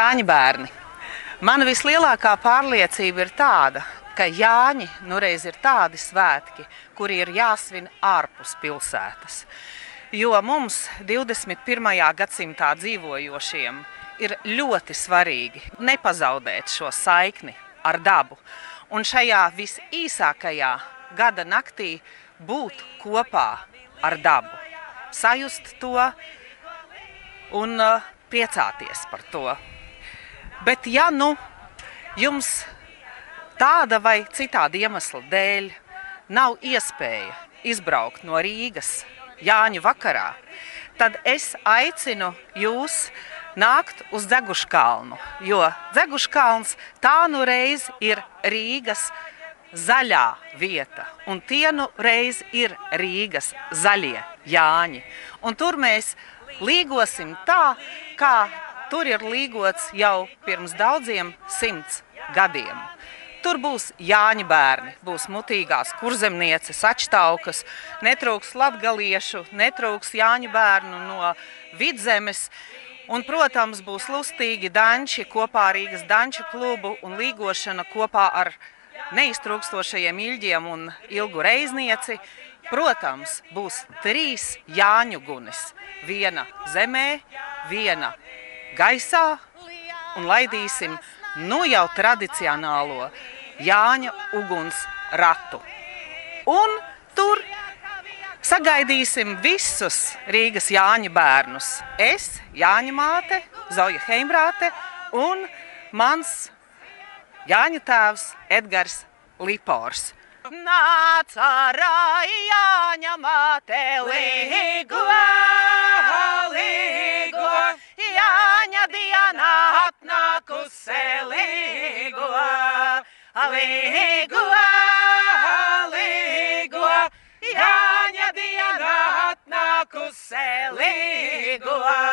Jāņa bērni. Mana vislielākā pārliecība ir tāda, ka Jāņi nureiz ir tādi svētki, kuri ir jāsvin ārpus pilsētas. Jo mums 21. gadsimtā dzīvojošiem ir ļoti svarīgi nepazaudēt šo saikni ar dabu. Un šajā visīsākajā gada naktī būt kopā ar dabu, sajust to un priecāties par to. Bet ja nu jums tāda vai citāda iemesla dēļ nav iespēja izbraukt no Rīgas Jāņu vakarā, tad es aicinu jūs nākt uz Dzeguškalnu, jo Dzeguškalns tā nu reiz ir Rīgas zaļā vieta, un tie nu reiz ir Rīgas zaļie Jāņi. Un tur mēs līgosim tā, kā tur ir līgots jau pirms daudziem 100 gadiem. Tur būs Jāņa bērni, būs mutīgās kurzemnieces, ačtaukas, netrūks latgaliešu, netrūks Jāņa bērnu no Vidzemes. Un, protams, būs lustīgi danči kopā ar Rīgas danču klubu un līgošana kopā ar neiztrūkstošajiem Iļģiem un Ilgu Reiznieci. Protams, būs 3 Jāņu gunis. Viena zemē, viena gaisā, un laidīsim nu jau tradicionālo Jāņa uguns ratu. Un tur sagaidīsim visus Rīgas Jāņa bērnus. Es, Jāņa māte, Zoja Heimbrāte un mans Jāņa tēvs Edgars Lipors. Nāca Jāņa māte līgo, līgo, Jāņa dienā atnākuse līgo, līgo, līgo, Jāņa dienā atnākuse līgo.